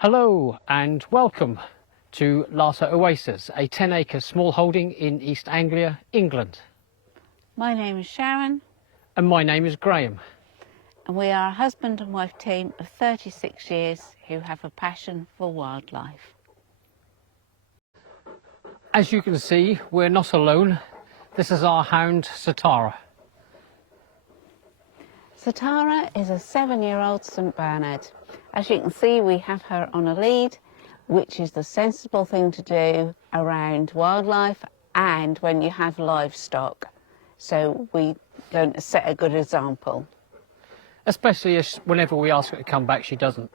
Hello and welcome to Larter Oasis, a 10-acre smallholding in East Anglia, England. My name is Sharon. And my name is Graham. And we are a husband and wife team of 36 years who have a passion for wildlife. As you can see, we're not alone. This is our hound, Satara. Satara is a 7-year-old St Bernard. As you can see, we have her on a lead, which is the sensible thing to do around wildlife and when you have livestock. So we don't set a good example. Especially whenever we ask her to come back, she doesn't.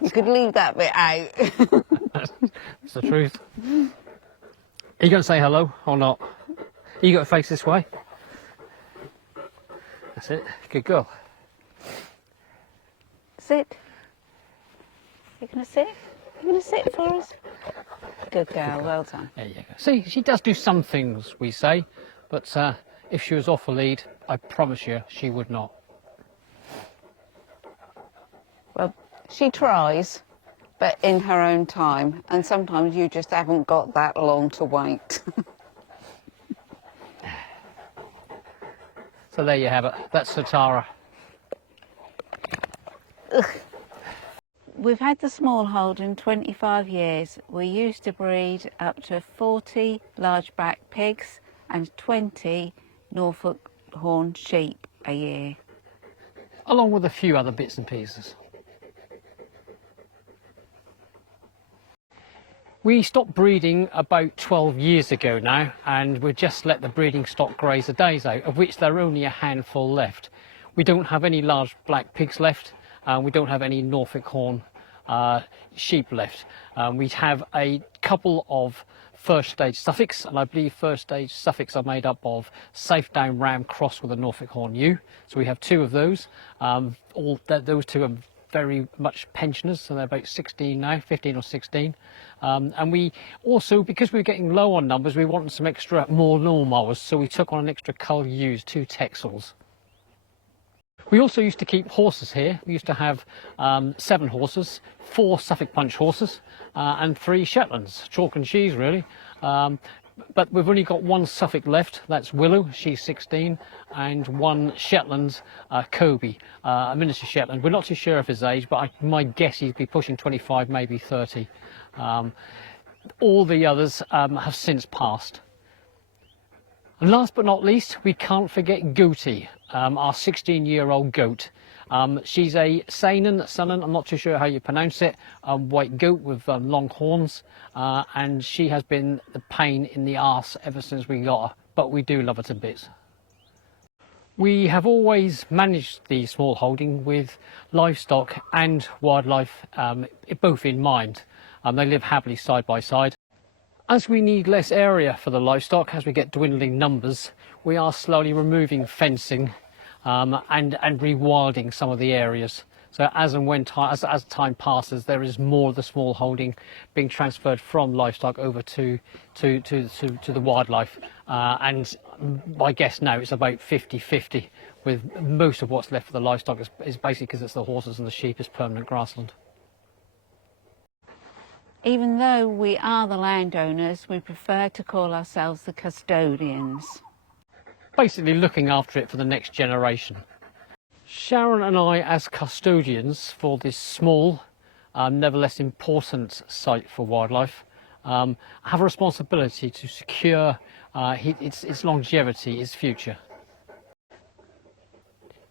You could leave that bit out. That's the truth. Are you going to say hello or not? You got to face this way. That's it. Good girl. Sit. You going to sit? You going to sit for us? Good girl, well done. There you go. See, she does do some things, we say, but if she was off a lead, I promise you she would not. Well, she tries, but in her own time, and sometimes you just haven't got that long to wait. So there you have it. That's Satara. Ugh. We've had the smallholding 25 years. We used to breed up to 40 large black pigs and 20 Norfolk horn sheep a year. Along with a few other bits and pieces. We stopped breeding about 12 years ago now, and we've just let the breeding stock graze the days out, of which there are only a handful left. We don't have any large black pigs left, and we don't have any Norfolk horn sheep left. We have a couple of first stage Suffolks, and I believe first stage Suffolks are made up of safe down ram crossed with a Norfolk horn ewe. So we have two of those. Those two are very much pensioners, so they're about 16 now, 15 or 16. And we also, because we were getting low on numbers, we wanted some more lawnmowers, so we took on an extra cull ewes, 2 Texels. We also used to keep horses here. We used to have 7 horses, 4 Suffolk Punch horses, and 3 Shetlands, chalk and cheese really. But we've only got 1 Suffolk left, that's Willow, she's 16, and 1 Shetland, Kobe, a miniature Shetland. We're not too sure of his age, but my guess he'd be pushing 25, maybe 30. All the others have since passed. And last but not least, we can't forget Goaty, our 16-year-old goat. She's a Saanen, I'm not too sure how you pronounce it, white goat with long horns, and she has been the pain in the arse ever since we got her, but we do love her to bits. We have always managed the smallholding with livestock and wildlife both in mind. They live happily side by side. As we need less area for the livestock, as we get dwindling numbers, we are slowly removing fencing and rewilding some of the areas. So as and when as time passes, there is more of the small holding being transferred from livestock over to the wildlife. And my guess now it's about 50-50, with most of what's left for the livestock is basically because it's the horses and the sheep is permanent grassland. Even though we are the landowners, we prefer to call ourselves the custodians. Basically looking after it for the next generation. Sharon and I, as custodians for this small, nevertheless important site for wildlife, have a responsibility to secure its longevity, its future.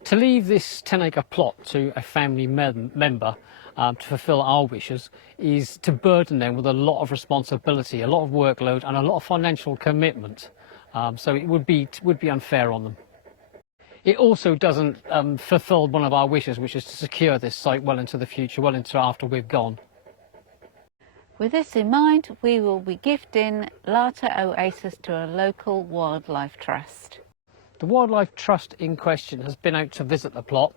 To leave this 10-acre plot to a family member to fulfil our wishes is to burden them with a lot of responsibility, a lot of workload and a lot of financial commitment. So it would be unfair on them. It also doesn't fulfil one of our wishes, which is to secure this site well into the future, well into after we've gone. With this in mind, we will be gifting Larter Oasis to a local wildlife trust. The Wildlife Trust in question has been out to visit the plot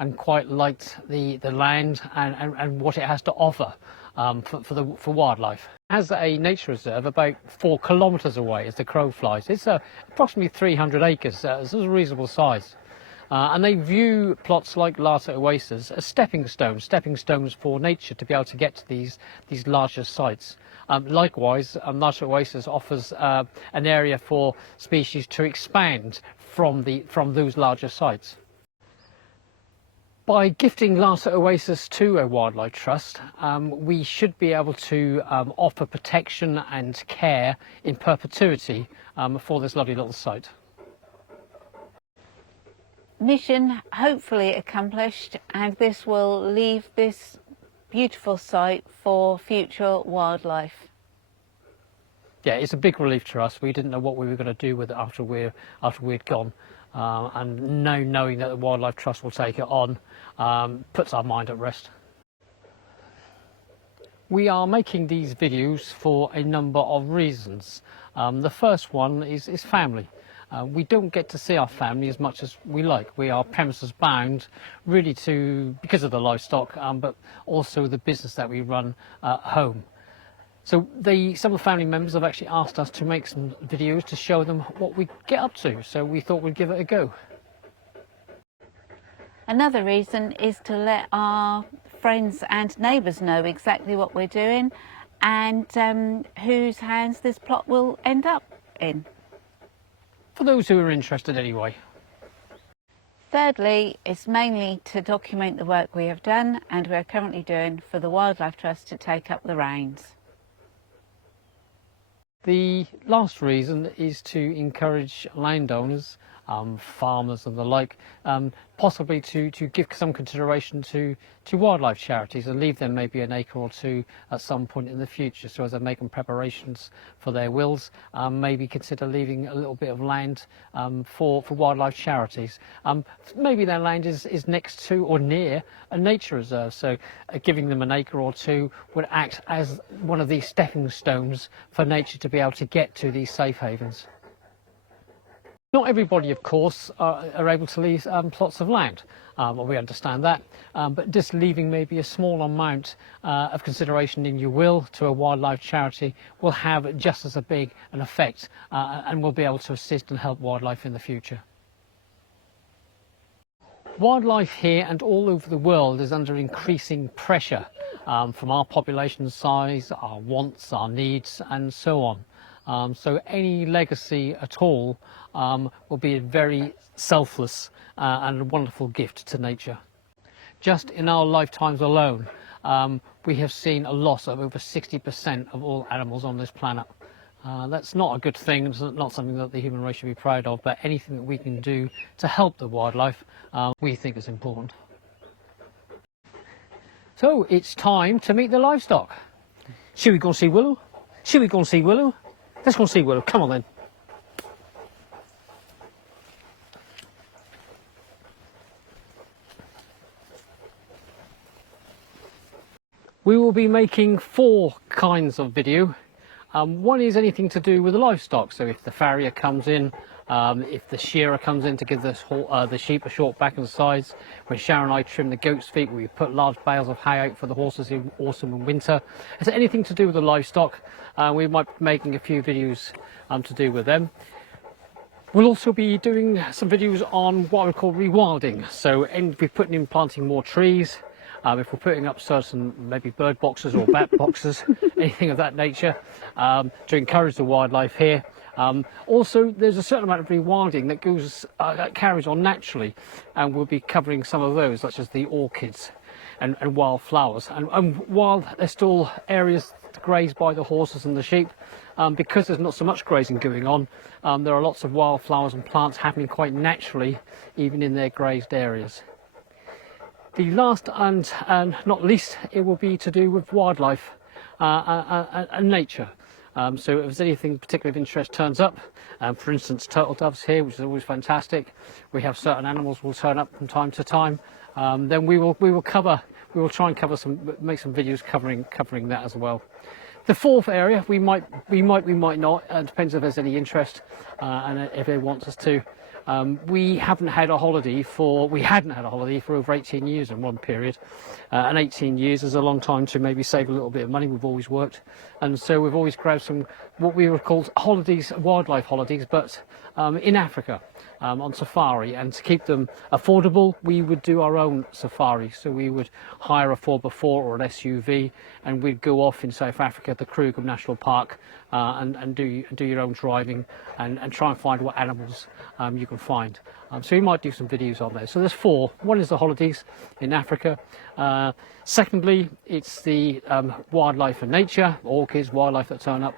and quite liked the land and what it has to offer for wildlife. As a nature reserve about 4 kilometres away as the crow flies, it's approximately 300 acres, so it's a reasonable size. And they view plots like Larter Oasis as stepping stones for nature to be able to get to these larger sites. Likewise, Larter Oasis offers an area for species to expand from those larger sites. By gifting Larter Oasis to a wildlife trust, we should be able to offer protection and care in perpetuity for this lovely little site. Mission hopefully accomplished, and this will leave this beautiful site for future wildlife. Yeah, it's a big relief to us. We didn't know what we were going to do with it after we'd gone, and now knowing that the Wildlife Trust will take it on puts our mind at rest. We are making these videos for a number of reasons. The first one is family. We don't get to see our family as much as we like. We are premises bound, really, because of the livestock, but also the business that we run at home. So some of the family members have actually asked us to make some videos to show them what we get up to. So we thought we'd give it a go. Another reason is to let our friends and neighbours know exactly what we're doing and whose hands this plot will end up in. For those who are interested anyway. Thirdly, it's mainly to document the work we have done and we're currently doing for the Wildlife Trust to take up the reins. The last reason is to encourage landowners, farmers and the like, possibly to give some consideration to wildlife charities and leave them maybe an acre or two at some point in the future. So as they're making preparations for their wills, maybe consider leaving a little bit of land for wildlife charities. Maybe their land is next to or near a nature reserve, so giving them an acre or two would act as one of these stepping stones for nature to be able to get to these safe havens. Not everybody, of course, are able to leave plots of land. Well, we understand that, but just leaving maybe a small amount of consideration in your will to a wildlife charity will have just as big an effect and will be able to assist and help wildlife in the future. Wildlife here and all over the world is under increasing pressure from our population size, our wants, our needs and so on. So any legacy at all will be a very selfless and a wonderful gift to nature. Just in our lifetimes alone, we have seen a loss of over 60% of all animals on this planet. That's not a good thing, it's not something that the human race should be proud of, but anything that we can do to help the wildlife, we think is important. So it's time to meet the livestock. Should we go and see Willow? Should we go and see Willow? Let's go and see Willow. Come on then. We will be making 4 kinds of video. One is anything to do with the livestock. So if the farrier comes in, if the shearer comes in to give the sheep a short back and sides, when Sharon and I trim the goat's feet, we put large bales of hay out for the horses in autumn and winter. Is there anything to do with the livestock? We might be making a few videos to do with them. We'll also be doing some videos on what we call rewilding. So if we're putting in planting more trees, if we're putting up certain maybe bird boxes or bat boxes, anything of that nature, to encourage the wildlife here. Also, there's a certain amount of rewilding that carries on naturally, and we'll be covering some of those, such as the orchids and wildflowers. And while there's still areas grazed by the horses and the sheep, because there's not so much grazing going on, there are lots of wildflowers and plants happening quite naturally, even in their grazed areas. The last and not least, it will be to do with wildlife and nature. So if there's anything particularly of interest turns up, for instance turtle doves here, which is always fantastic, we have certain animals will turn up from time to time, then we will try and make some videos covering that as well. The 4th area we might not, it depends if there's any interest and if they want us to. We hadn't had a holiday for over 18 years in one period, and 18 years is a long time to maybe save a little bit of money. We've always worked, and so we've always grabbed some what we would call holidays, wildlife holidays, but in Africa. on safari, and to keep them affordable we would do our own safari. So we would hire a 4x4 or an SUV, and we'd go off in South Africa, the Kruger National Park, and do your own driving and try and find what animals you can find. So we might do some videos on there. So there's 4. One is the holidays in Africa. Secondly, it's the wildlife and nature, orchids, wildlife that turn up.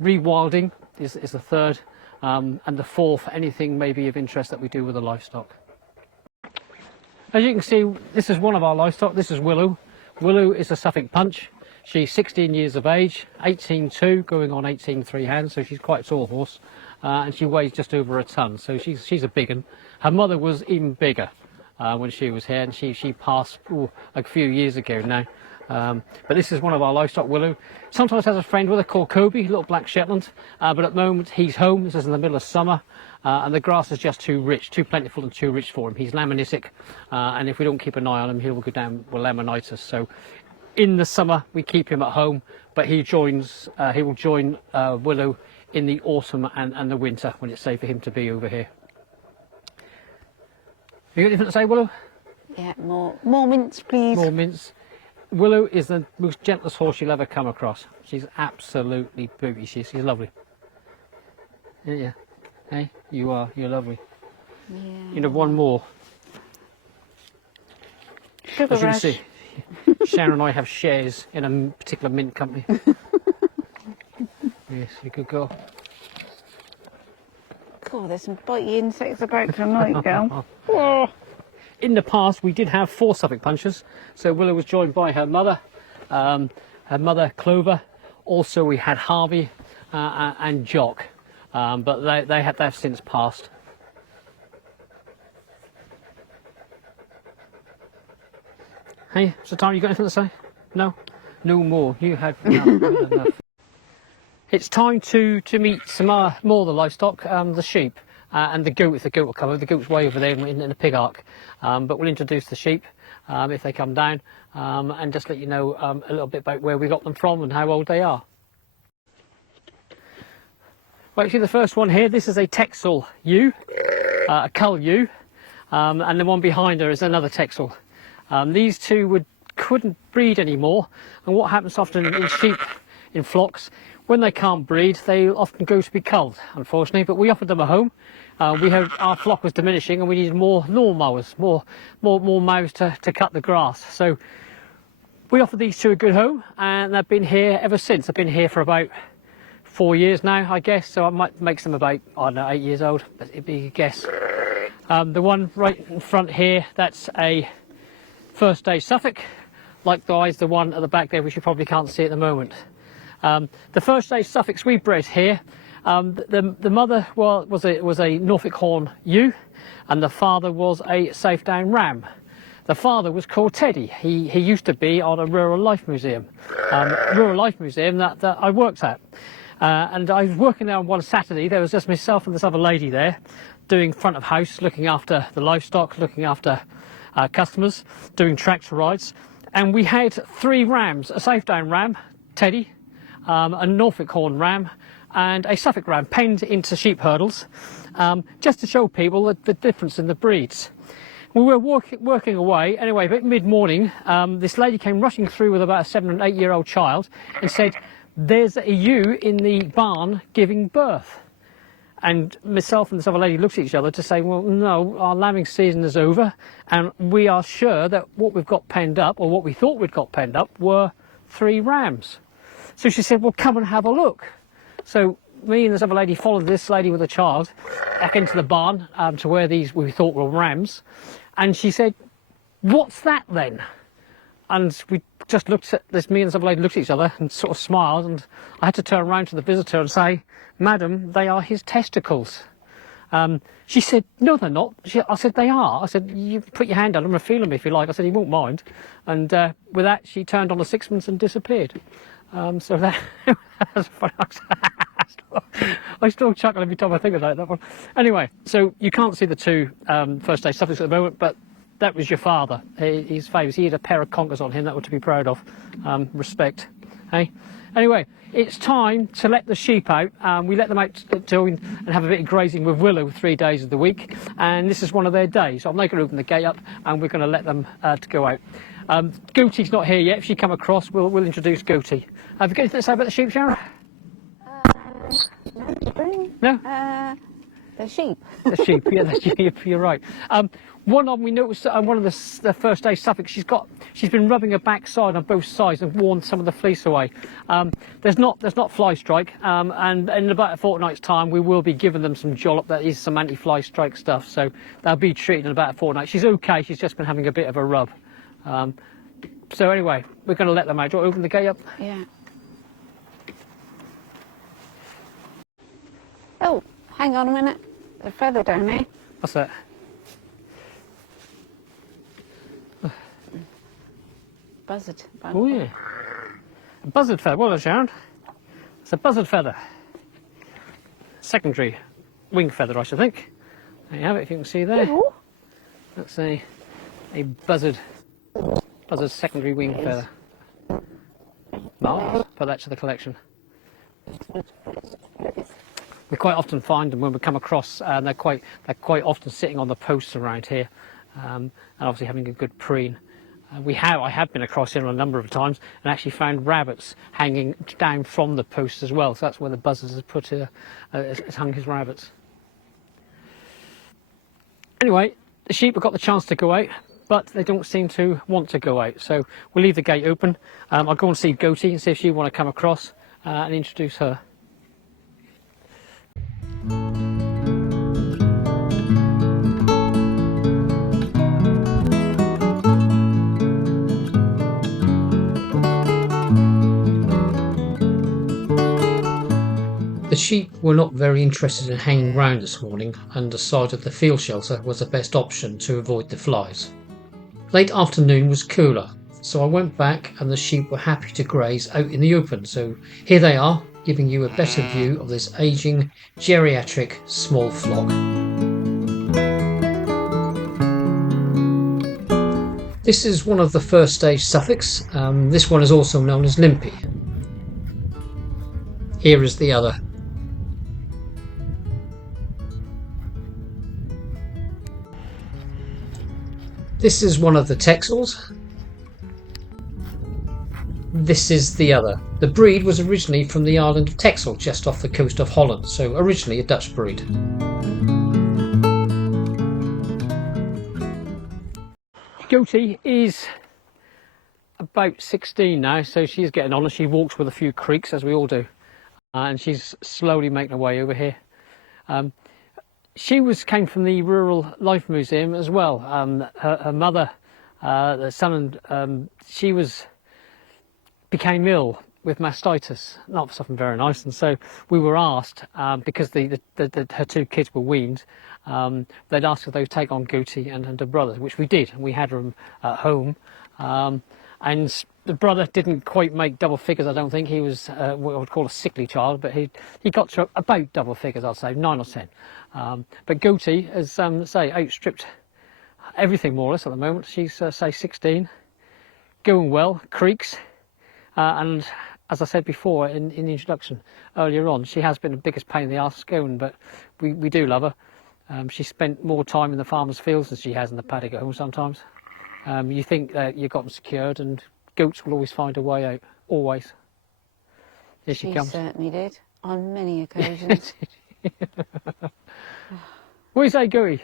Rewilding is the 3rd. And the 4th, anything maybe of interest that we do with the livestock. As you can see, this is one of our livestock. This is Willow. Willow is a Suffolk punch. She's 16 years of age, 18.2 going on 18.3 hands, so she's quite a tall horse, and she weighs just over a ton, so she's a big one. Her mother was even bigger when she was here, and she passed a few years ago now. But this is one of our livestock, Willow. Sometimes has a friend with her called Kobe, a little black Shetland, but at the moment he's home. This is in the middle of summer, and the grass is just too rich, too plentiful and too rich for him. He's laminitic, and if we don't keep an eye on him, he will go down with laminitis. So in the summer we keep him at home, but he will join Willow in the autumn and the winter when it's safe for him to be over here. You got anything to say, Willow? Yeah, more mince, please. More mince. Willow is the most gentlest horse you'll ever come across. She's absolutely booty. She's lovely. Yeah. Hey, you're lovely. Yeah. You know, one more. Sugar As you can rush. see, Sharon and I have shares in a particular mint company. Yes, you could go. God, there's some bitey insects about tonight, girl. Oh. In the past, we did have 4 Suffolk punchers. So Willow was joined by her mother Clover. Also, we had Harvey and Jock, but they've since passed. Hey, so Tara, you got anything to say? No? No more. You had enough. It's time to meet some more of the livestock, the sheep. And the goat, if the goat will come. The goat's way over there in the pig ark. But we'll introduce the sheep if they come down, and just let you know a little bit about where we got them from and how old they are. Right, see the first one here, this is a Texel ewe, a cull ewe, and the one behind her is another Texel. These two couldn't breed anymore, and what happens often in sheep, in flocks, when they can't breed, they often go to be culled, unfortunately, but we offered them a home. Our flock was diminishing and we needed more lawn mowers, more mouths to cut the grass. So we offered these two a good home, and they've been here ever since. They've been here for about 4 years now, I guess, so it might make them about, I don't know, 8 years old, but it'd be a guess. The one right in front here, that's a first stage Suffolk. Likewise, the one at the back there, which you probably can't see at the moment. The first stage Suffolks we bred here, the mother was a Norfolk Horn ewe, and the father was a South Down ram. The father was called Teddy. He used to be on a rural life museum, that I worked at. And I was working there on one Saturday. There was just myself and this other lady there doing front of house, looking after the livestock, looking after customers, doing tractor rides. And we had 3 rams, a South Down ram, Teddy, a Norfolk Horn ram, and a Suffolk ram penned into sheep hurdles, just to show people the difference in the breeds. We were working away, anyway, about mid-morning, this lady came rushing through with about a 7 and 8 year old child and said, "There's a ewe in the barn giving birth." And myself and this other lady looked at each other to say, well, no, our lambing season is over, and we are sure that what we've got penned up, or what we thought we'd got penned up, were 3 rams. So she said, well, come and have a look. So me and this other lady followed this lady with a child back into the barn, to where these we thought were rams. And she said, "What's that then?" And we just looked at this, me and this other lady looked at each other and sort of smiled, and I had to turn around to the visitor and say, "Madam, they are his testicles." She said, "No, they're not." I said, "They are." I said, "You put your hand on them and feel them if you like." I said, "He won't mind." And with that, she turned on a sixpence and disappeared. So that was funny. I still chuckle every time I think about that one. Anyway, so you can't see the 2 first stage Suffolks at the moment, but that was your father. He's famous. He had a pair of conkers on him that were to be proud of. Respect. Hey, anyway, it's time to let the sheep out. We let them out and have a bit of grazing with Willow 3 days of the week, and this is one of their days. I'm not going to open the gate up, and we're going to let them to go out. Goatie's not here yet. If she come across, we'll introduce Goatie. Have you got anything to say about the sheep, Sharon? No? The sheep. The sheep, yeah, you're right. One of them we noticed one of the first day suffix, she's been rubbing her backside on both sides and worn some of the fleece away. There's not fly strike, and in about a fortnight's time we will be giving them some jollop. That is some anti-fly strike stuff, so they'll be treated in about a fortnight. She's okay, she's just been having a bit of a rub. So anyway, we're going to let them out. Do you want to open the gate up? Yeah. Oh, hang on a minute. There's a feather down there. What's that? Buzzard. Oh yeah. A buzzard feather. Well done, Sharon. It's a buzzard feather. Secondary wing feather, I should think. There you have it, if you can see there. Ooh. That's a buzzard secondary wing feather. Well, put that to the collection. We quite often find them when we come across, and they're quite often sitting on the posts around here, and obviously having a good preen. I have been across here a number of times and actually found rabbits hanging down from the posts as well. So that's where the buzzard has hung his rabbits. Anyway, the sheep have got the chance to go out, but they don't seem to want to go out. So we'll leave the gate open. I'll go and see Goatie and see if she want to come across and introduce her. The sheep were not very interested in hanging round this morning, and the side of the field shelter was the best option to avoid the flies. Late afternoon was cooler, so I went back and the sheep were happy to graze out in the open, so here they are, giving you a better view of this ageing geriatric small flock. This is one of the first stage Suffolks. This one is also known as Limpy. Here is the other. This is one of the Texels. This is the other. The breed was originally from the island of Texel, just off the coast of Holland, so originally a Dutch breed. Goatie is about 16 now, so she's getting on, and she walks with a few creaks, as we all do, and she's slowly making her way over here. She came from the Rural Life Museum as well. Her mother, the son, and she became ill with mastitis, not something very nice, and so we were asked, because her two kids were weaned, they'd asked if they would take on Goatie and her brothers, which we did, and we had her at home. And the brother didn't quite make double figures, I don't think. He was what I would call a sickly child, but he got to about double figures, I'd say, 9 or 10. But Goatie has, say, outstripped everything more or less at the moment. She's, say, 16, going well, creaks, and as I said before in the introduction earlier on, she has been the biggest pain in the arse going, but we do love her. She spent more time in the farmer's fields than she has in the paddock at home sometimes. You think that you've got them secured, and goats will always find a way out, always. Here she comes. She certainly did, on many occasions. What do you say, Goatie?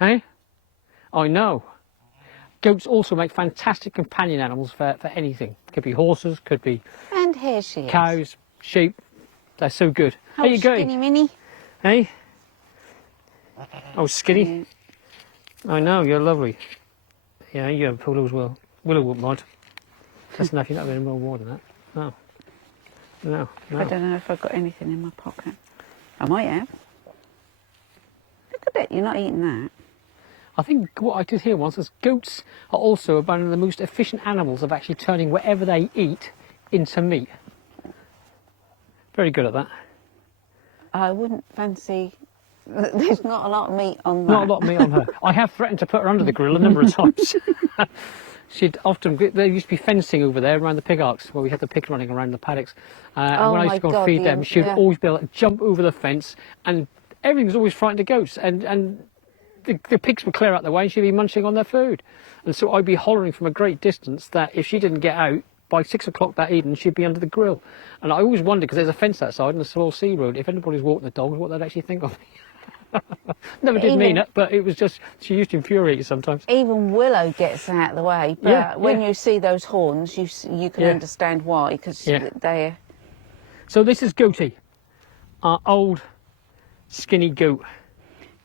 Hey? I know. Goats also make fantastic companion animals for anything. Could be horses, could be And here she is. cows, sheep. They're so good. Oh, How you going? skinny mini. Hey? Oh, skinny. Yeah. I know, you're lovely. Yeah, you have poodle as well. Willow wouldn't mind. That's enough, you're not having more than that. No. No, no. I don't know if I've got anything in my pocket. I might have. Look at it, you're not eating that. I think what I did hear once is goats are also one of the most efficient animals of actually turning whatever they eat into meat. Very good at that. I wouldn't fancy... There's not a lot of meat on that. Not a lot of meat on her. I have threatened to put her under the grill a number of times. she'd often, there used to be fencing over there around the pig arcs where we had the pigs running around the paddocks. And when I used to go and feed them, she'd always be able to jump over the fence, and everything was always frightened of goats. And the pigs would clear out the way and she'd be munching on their food. And so I'd be hollering from a great distance that if she didn't get out, by 6 o'clock that evening, she'd be under the grill. And I always wondered, because there's a fence outside and a small sea road, if anybody's walking the dogs, what they'd actually think of me. Never did mean it, but it was just, she used to infuriate you sometimes. Even Willow gets out of the way, but when you see those horns, you can understand why, because they're... So this is Goaty, our old skinny goat.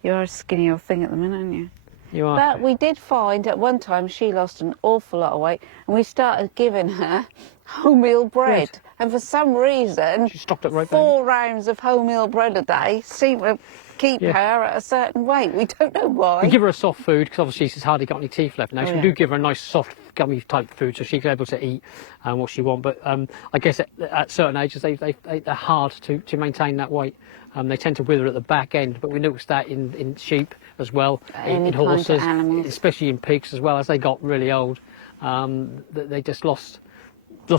You're a skinny old thing at the minute, aren't you? You are. But we did find at one time she lost an awful lot of weight, and we started giving her wholemeal bread. Yes. And for some reason, she stopped it right 4 rounds of wholemeal bread a day seemed to keep her at a certain weight. We don't know why. We give her a soft food because obviously she's hardly got any teeth left now. So we do give her a nice soft gummy type food so she's able to eat what she wants. But I guess at certain ages they're hard to maintain that weight. They tend to wither at the back end, but we noticed that in sheep as well, in horses, especially in pigs as well. As they got really old, they just lost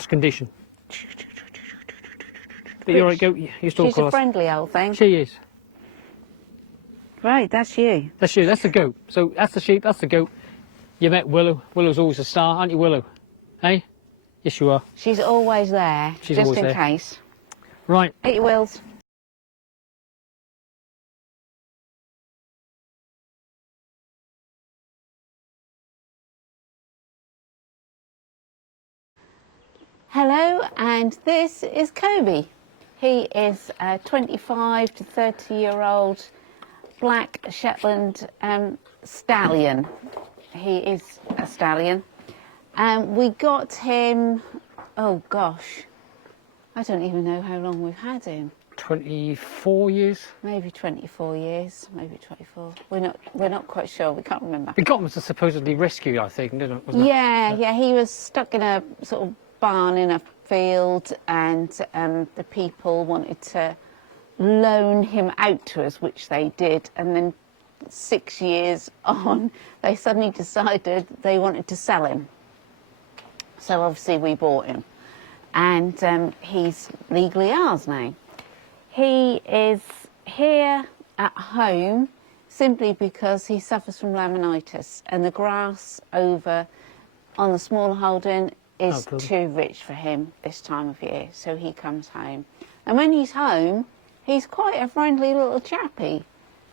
condition. But you're right, goat. You're still She's a friendly old thing. She is. Right, that's you. That's you. That's the goat. So that's the sheep. That's the goat. You met Willow. Willow's always a star, aren't you, Willow? Hey? Yes, you are. She's always there, She's just always in there. case. Right. Eat your wills. Hello, and this is Kobe. He is a 25 to 30-year-old black Shetland stallion. He is a stallion. We got him, oh gosh, I don't even know how long we've had him. 24 years? Maybe 24 years, maybe 24. We're not quite sure, we can't remember. We got him to supposedly rescue, I think, didn't it? Wasn't Yeah, he was stuck in a sort of barn in a field, and the people wanted to loan him out to us, which they did, and then 6 years on they suddenly decided they wanted to sell him, so obviously we bought him, and he's legally ours now. He is here at home simply because he suffers from laminitis, and the grass over on the Smallholding is too rich for him this time of year, so he comes home. And when he's home, he's quite a friendly little chappy,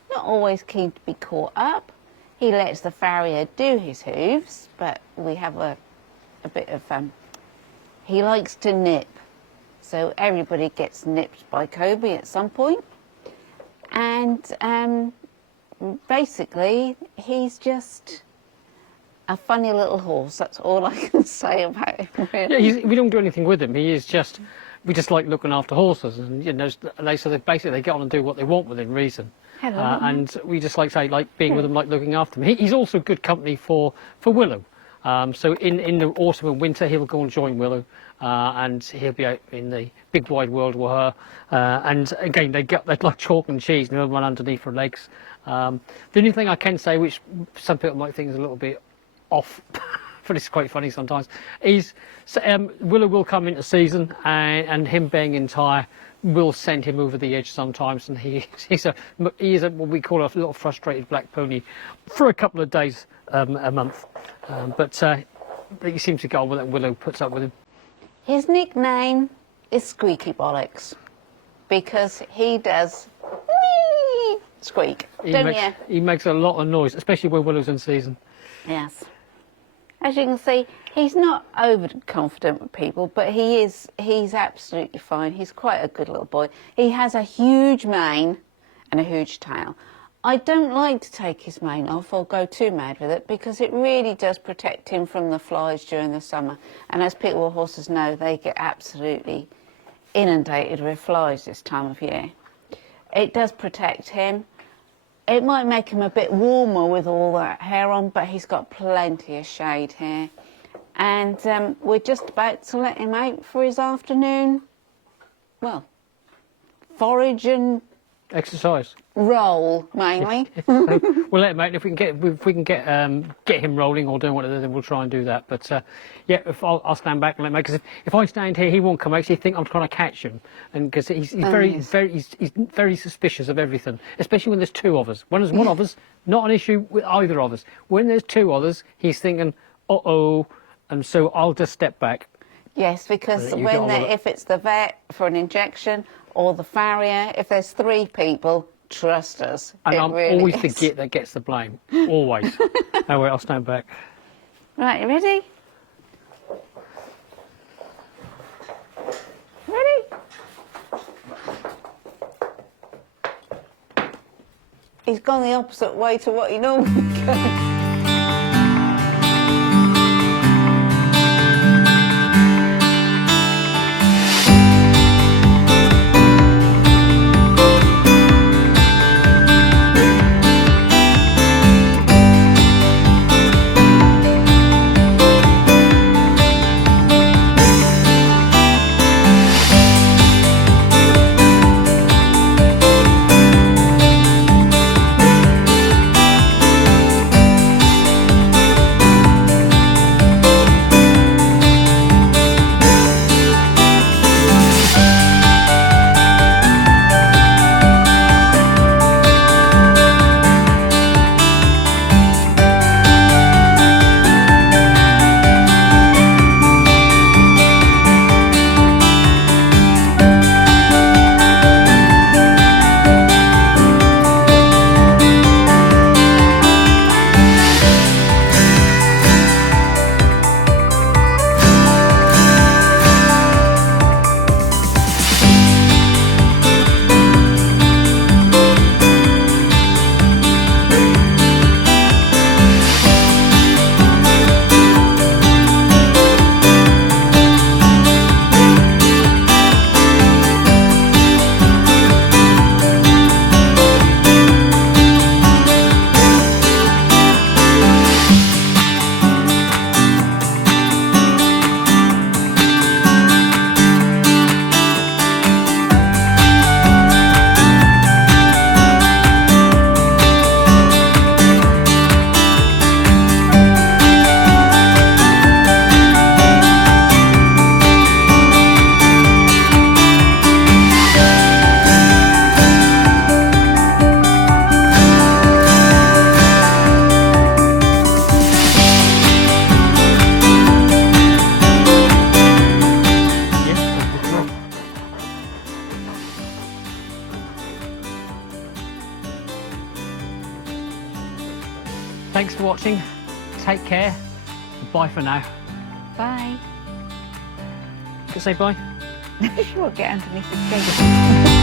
not always keen to be caught up. He lets the farrier do his hooves, but we have a bit of he likes to nip, so everybody gets nipped by Kobe at some point. And basically he's just a funny little horse. That's all I can say about him. Really. Yeah, we don't do anything with him. He is just, we just like looking after horses, and you know, they get on and do what they want within reason. Hello. And we just like being with them, like looking after him. He's also good company for Willow. So in the autumn and winter, he'll go and join Willow, and he'll be out in the big wide world with her. And again, they're like chalk and cheese, and they'll run underneath her legs. The only thing I can say, which some people might think is a little bit off, but it's quite funny sometimes, is Willow will come into season, and him being entire will send him over the edge sometimes, and he is what we call a little frustrated black pony for a couple of days a month, but he seems to go on with it, and Willow puts up with him. His nickname is Squeaky Bollocks because he does squeak, don't you? He makes a lot of noise, especially when Willow's in season. Yes. As you can see, he's not overconfident with people, but he's absolutely fine. He's quite a good little boy. He has a huge mane and a huge tail. I don't like to take his mane off or go too mad with it because it really does protect him from the flies during the summer. And as people with horses know, they get absolutely inundated with flies this time of year. It does protect him. It might make him a bit warmer with all that hair on, but he's got plenty of shade here. And we're just about to let him out for his afternoon, well, forage and exercise. Roll, mainly. So we'll let him out. If we can get him rolling or doing whatever, then we'll try and do that. But yeah, if I'll stand back and let him out, because if I stand here, he won't come out. So he think I'm trying to catch him, and because he's very suspicious of everything, especially when there's two of us. When there's one of us, not an issue with either of us. When there's two of us, he's thinking, uh-oh, and so I'll just step back. Yes, because You get on with it. if it's the vet for an injection or the farrier, if there's 3 people, trust us. And it I'm really always is. the git that gets the blame. Always. No, wait, I'll stand back. Right, you ready? Ready? He's gone the opposite way to what he normally goes. Thanks for watching. Take care. Bye for now. Bye. You can say bye. Sure, get underneath the tree.